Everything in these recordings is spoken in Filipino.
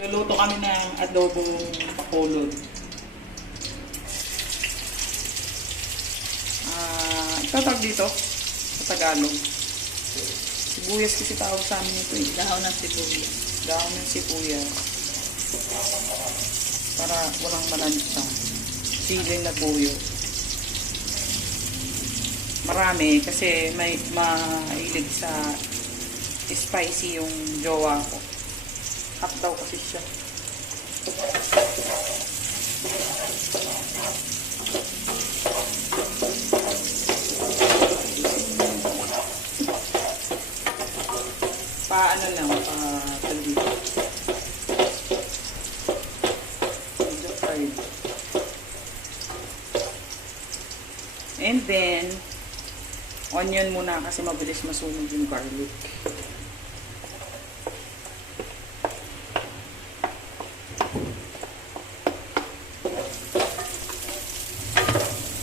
Luluto kami ng adobo pakulod. Tatawag dito sa Tagalog. Sibuyas kasi tawag sa amin ito eh. Dahon ng sibuyas. Dahon ng sibuyas. Para walang malansa. Siling na buyo. Marami kasi may mahilig sa spicy yung jowa ko. Hot daw kasi siya. Paano lang, dito. Medyo fried. And then, onion muna kasi mabilis masunog yung garlic.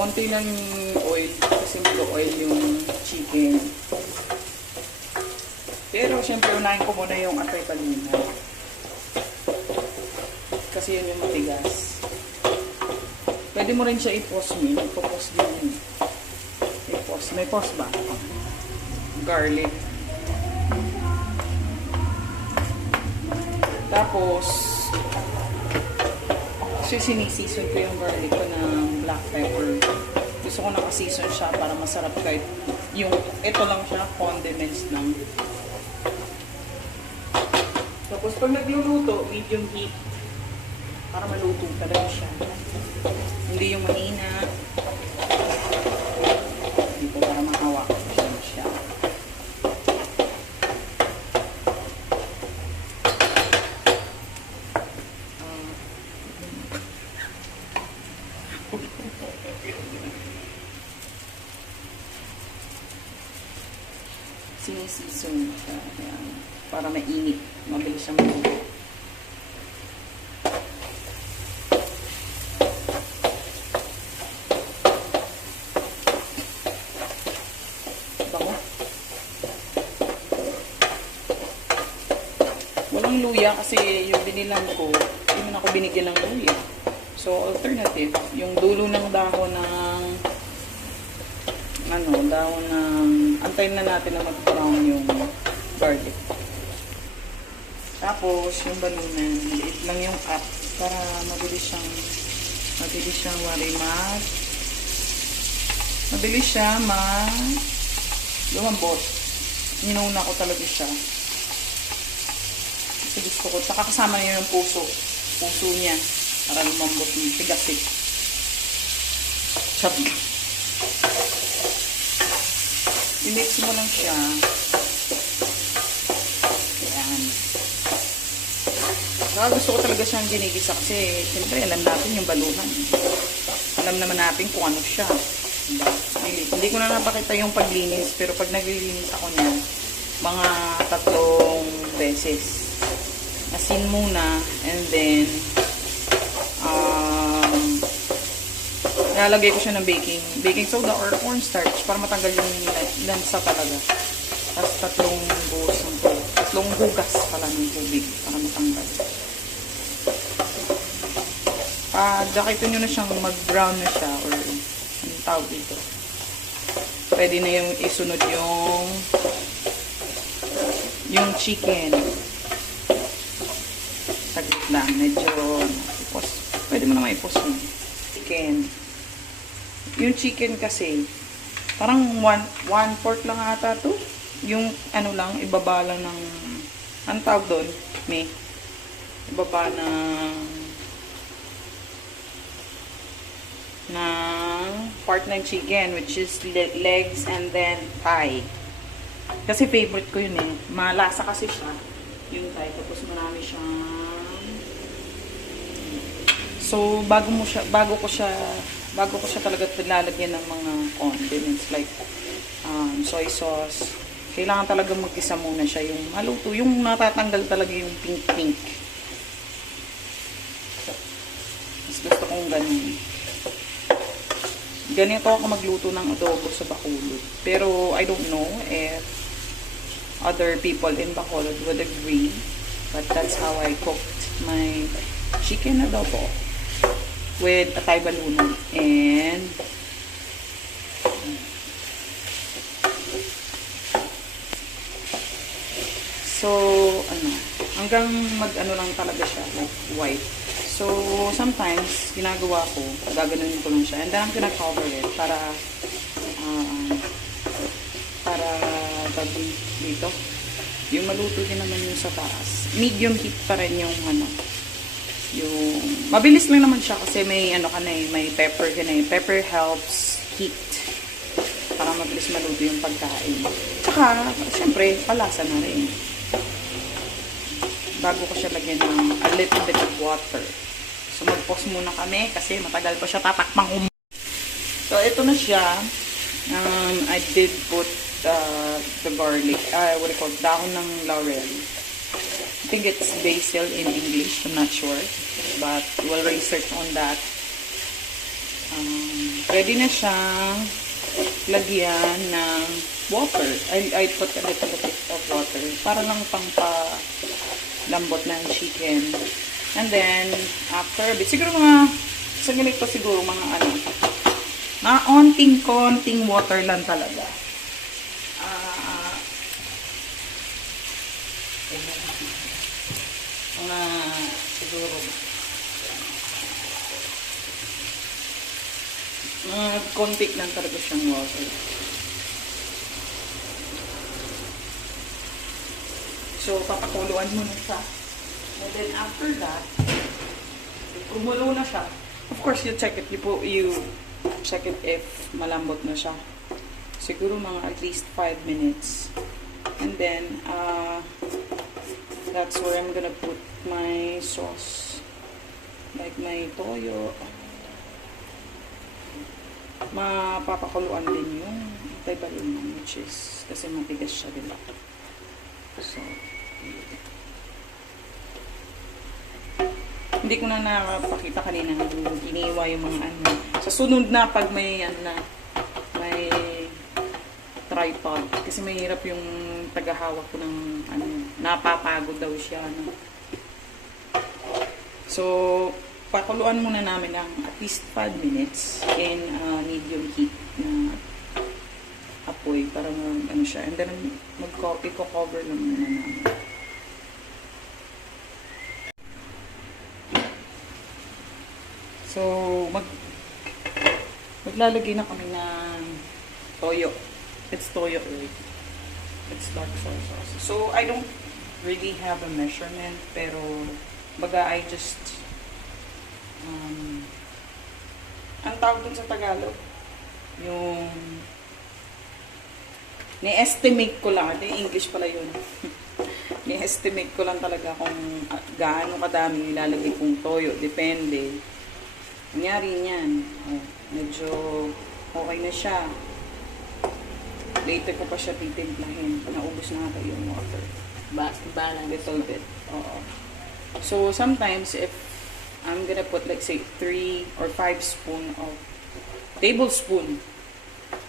Konti lang oil, kasi simple oil yung chicken. Pero syempre unahin ko muna yung atay balunan. Kasi yun yung matigas. Pwede mo rin siya i-pause mo. Ipo-pause din yun. I-pause. May pause ba? Garlic. Tapos, kasi sinisisun ko yung garlic ko ng black pepper. Gusto ko naka-season siya para masarap kahit yung, ito lang siya, condiments lang. Tapos pag nagluluto, medium heat. Para maluto talaga siya. Hindi yung mahina. Dito para mahawak siya. Sinisison siya. Ayan. Para mainit. Mabilis siyang maluto. Bango. Walang luya kasi yung binilang ko, hindi man ako binigyan ng luya. So, alternative, yung dulo ng dahon ng dahon ng antayin na natin na mag-brown yung garlic. Tapos, yung balunan, liit lang yung cut para mabilis siyang mabilis siya lumambot. Ninuna ko talaga siya. Kasi gusto ko, tsaka kasama niya yung puso niya para lumambot yung tigasik. Sabi. I-mix mo lang siya. Ayan. Saka gusto ko talaga siyang ginigisa kasi siyempre alam natin yung balunan. Alam naman natin kung ano siya. Hindi ko na napakita yung paglinis pero pag naglilinis ako niya, mga 3 beses. Asin muna and then lalagay ko siya ng baking soda or cornstarch para matanggal yung lansa talaga. Tapos 3 hugas pala ng tubig para matanggal. Dakito nyo na siyang mag-brown na siya or anong tawag dito. Pwede na yung isunod yung chicken. Saglit lang. Medyo pwede mo naman i-pause mo. Chicken. Yung chicken kasi, parang 1/4 lang ata to. Yung ano lang, ibaba lang ng, anong tawag doon? Ibaba ng part ng chicken, which is legs and then thigh. Kasi favorite ko yun eh. Malasa kasi siya. Yung thigh. Tapos marami siyang, so, bago ko siya talaga lalagyan ng mga condiments like soy sauce. Kailangan talaga mag-isa muna siya yung maluto. Yung natatanggal talaga yung pink-pink. Mas gusto kong ganun. Ganito ako magluto ng adobo sa Bacolod. Pero I don't know if other people in Bacolod would agree. But that's how I cooked my chicken adobo with Atay Balunan. And so, hanggang mag-ano lang talaga siya, like white. So, sometimes, ginagawa ko, gaganunin ko lang siya. And then, I'm gonna cover it para dito. Yung maluto din naman yung sa taas. Medium heat pa rin yung yung mabilis lang naman siya kasi may may pepper ka na eh. Pepper helps heat para mabilis maluto yung pagkain. Tsaka, syempre, palasa na rin. Bago ko siya lagyan ng a little bit of water. So, mag-pause muna kami kasi matagal pa siya tatakpang So, ito na siya. I did put the garlic, what do you call it? Dahon ng laurel. I think it's basil in English. I'm not sure. But we'll research on that. Ready na siyang lagyan ng water. I put a little bit of water para lang lambot ng chicken. And then, after a bit, siguro sa ganito siguro mga onting water lang talaga. Siguro konti lang talaga siyang water. So, papakuluan mo na siya. And then, after that, kumulo na siya. Of course, you check it. You check it if malambot na siya. Siguro mga at least 5 minutes. And then, that's where I'm gonna put my sauce. Like my toyo. Mapapakuluan din yung Atay Balunan, which is, kasi matigas siya, diba? So, hindi ko na napakita kanina iniiwa yung mga sa sunod na pag may may tripod kasi mahirap yung tagahawak ko ng napapagod daw siya So pakuluan muna namin ng at least 5 minutes in medium heat na apoy para siya, and then i-cover lang muna namin. So, maglalagay na kami ng toyo. It's toyo, right? It's dark soy sauce. So, I don't really have a measurement, pero baga I just ang tawag dun sa Tagalog, yung ni-estimate ko lang, in English pala yun. Ni-estimate ko lang talaga kung gaano kadami nilalagay kong toyo. Depende. Nangyari niyan. Medyo okay na siya. Later ko pa siya titimplahin. Naubos na ata yung water. Balance. Little bit. Oo. So, sometimes, if I'm gonna put, like, say, 3 or 5 tablespoon,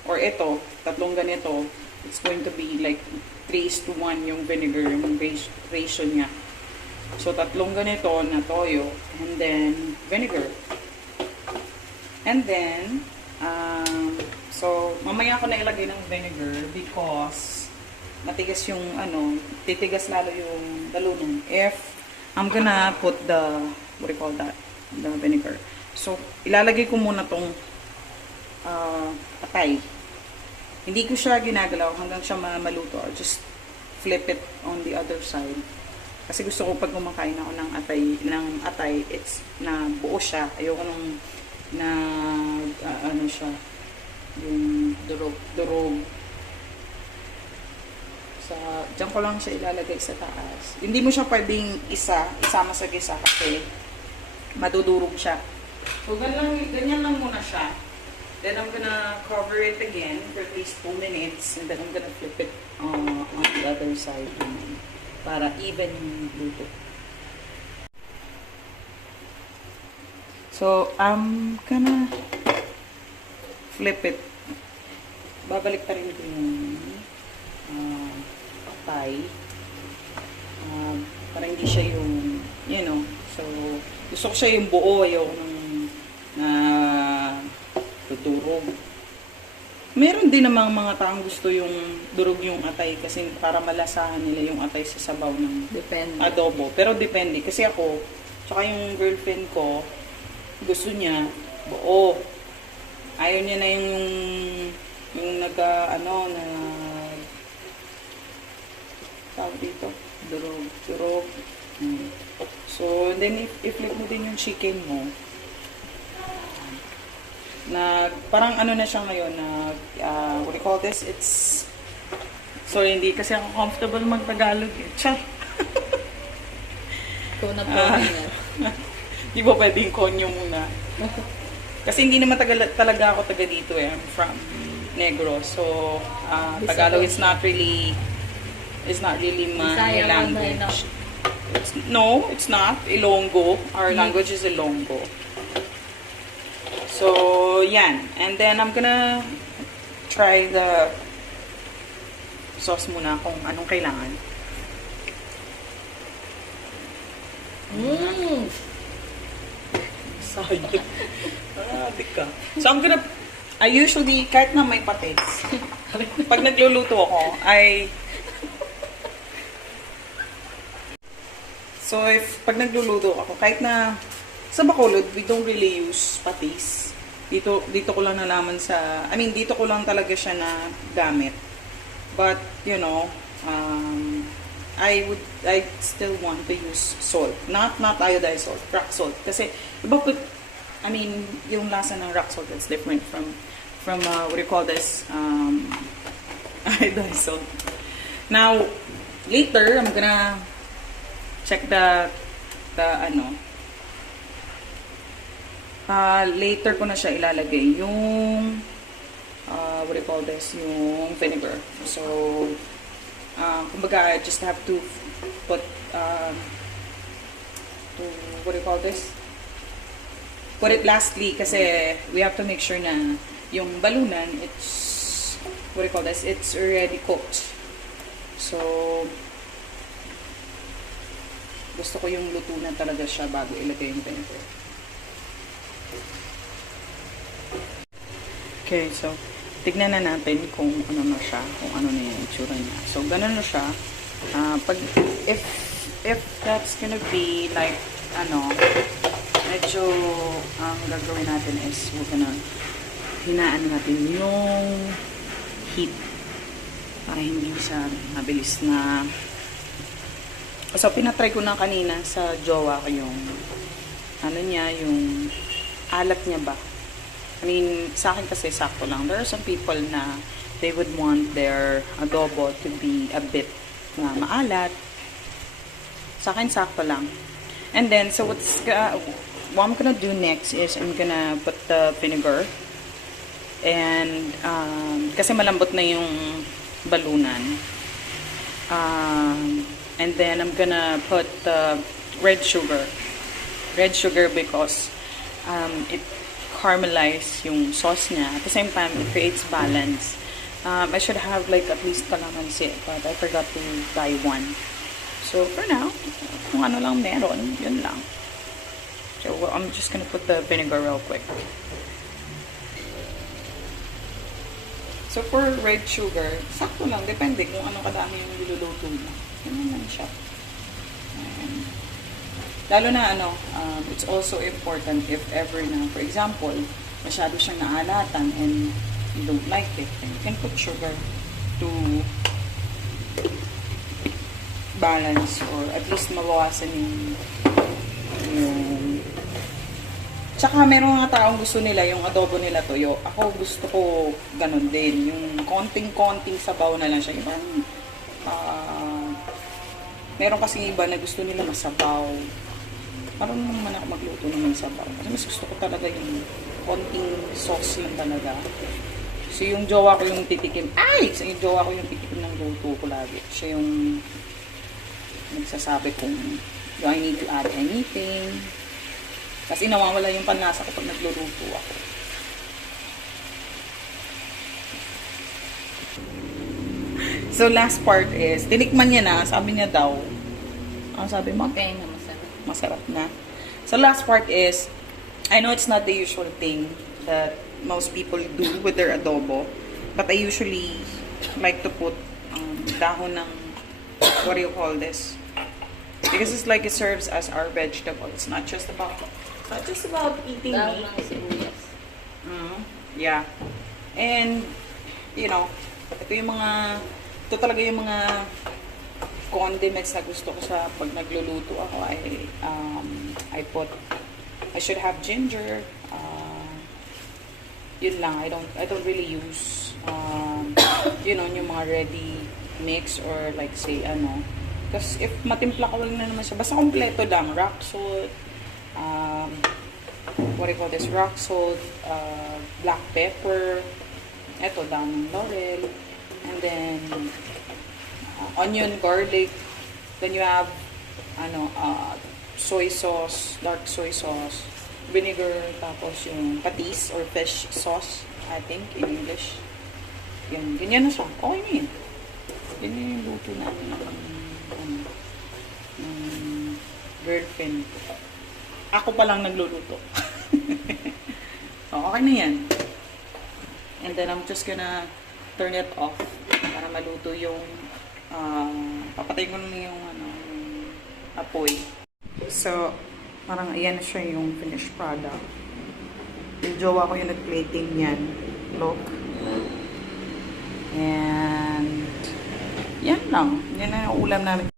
or ito, tatlong ganito, it's going to be like 3:1 yung vinegar, yung ratio niya. So, tatlong ganito na toyo, and then vinegar. And then, so, mamaya ko na ilagay ng vinegar because matigas yung, titigas lalo yung balunan. If I'm gonna put the, what do you call that? The vinegar. So, ilalagay ko muna tong atay. Hindi ko siya ginagalaw hanggang siya maluto. I'll just flip it on the other side. Kasi gusto ko pag kumakain ako ng atay, it's na buo siya. Ayoko nung siya, yung durog. Diyan ko lang siya ilalagay sa taas. Hindi mo siya pwedeng isama sa gisa kasi madudurog siya. So, ganyan lang muna siya. Then, I'm gonna cover it again for at least 2 minutes. And then, I'm gonna flip it on the other side para even luto. So, I'm gonna flip it. Babalik pa rin ko yung atay. Para hindi siya yung, So, gusto ko siya yung buo. Ayoko nang na tuturog. Meron din namang mga taong gusto yung durog yung atay kasi para malasahan nila yung atay sa sabaw ng adobo. Pero depende. Kasi ako, tsaka yung girlfriend ko, gusto niya buo. Ayaw niya na yung tawag dito, durog. So, and then i-flip mo din yung chicken mo. Parang ano na siya ngayon, what do you call this? Sorry, hindi kasi ako comfortable mag-Tagalog eh. Char! Ikaw na po niya. Di ba pwedeng konyo muna? Kasi hindi naman talaga ako taga dito eh. I'm from Negros. So, Tagalog is not really my language. No, it's not. Ilonggo. Our language is Ilonggo. So, yan. And then, I'm gonna try the sauce muna kung anong kailangan. Sayang. Ka. So, I usually, kahit na may patis, pag nagluluto ako, pag nagluluto ako, kahit na sa Bacolod, we don't really use patis. Dito ko lang nalaman dito ko lang talaga siya na gamit. But, you know, I still want to use salt. Not iodized salt, rock salt. Kasi, iba yung lasa ng rock salt is different from what do you call this? Iodized salt. Now, later, I'm gonna check later ko na siya ilalagay yung what do you call this? Yung vinegar. So, kumbaga, I just have to put what do you call this? Put it lastly kasi we have to make sure na yung balunan, it's what do you call this? It's already cooked. So, gusto ko yung luto na talaga siya bago ilagay yung vinegar. Okay, so, tignan na natin kung ano na siya, kung ano na yung itsura niya. So, ganun na siya. If that's gonna be like, medyo, ang gagawin natin is, we're gonna, hinaan natin yung heat para hindi siya mabilis na. So, pinatry ko na kanina sa jowa ko yung, yung alat niya ba? Sa akin kasi sakto lang. There are some people na they would want their adobo to be a bit maalat. Sa akin sakto lang. And then, so what I'm gonna do next is I'm gonna put the vinegar. And, kasi malambot na yung balunan. And then, I'm gonna put red sugar. Red sugar because it caramelize yung sauce niya. At the same time, it creates balance. I should have like at least kalamansi, but I forgot to buy one. So, for now, kung ano lang meron, yun lang. So, I'm just gonna put the vinegar real quick. So, for red sugar, sakto lang. Depende kung ano kadami yung niluluto mo. Yun lang siya. Lalo na it's also important if ever na, for example, masyado siyang naalatan and you don't like it, then you can put sugar to balance or at least mabawasan yung tsaka meron mga taong gusto nila yung adobo nila toyo. Ako gusto ko ganun din. Yung konting-konting sabaw na lang siya. Meron kasi iba na gusto nila masabaw. Marunong naman ako magluto ng sabaw. Kasi mas gusto ko talaga yung konting sauce lang talaga. So yung jowa ko yung titikim. Yung jowa ko yung titikim ng luto ko lagi. Siya yung nagsasabi kung do I need to add anything. Kasi nawawala yung panlasa ko pag nagluluto ako. So last part is, tinikman niya na, sabi niya daw. Ang sabi mo? Okay na masarap. Masarap na. So last part is, I know it's not the usual thing that most people do with their adobo, but I usually like to put dahon ng, what do you call this? Because it's like it serves as our vegetable. It's not just about eating Dahon meat. ng sibuyas. Yeah. And, you know, ito talaga yung mga condiments na gusto ko sa pag nagluluto ako. I should have ginger. Yun lang. I don't really use, yung mga ready mix or like say, Because if matimpla ko lang na naman siya, basta kompleto lang. Rock salt, what do you call this? Rock salt, black pepper, eto, daming laurel, and then onion, garlic, then you have soy sauce, dark soy sauce, vinegar, tapos yung patis or fish sauce, I think in English. Yan, ganyan na siya. Okay na yun. Ganyan yung luto namin ng girlfriend. Ako pa lang nagluluto. So, okay na yan. And then, I'm just gonna turn it off para maluto yung papatay ko na yung apoy. So, parang ayan na siya yung finished product. Yung jowa ko yung nag-plating yan. Look. And yan lang. Yan na yung ulam namin.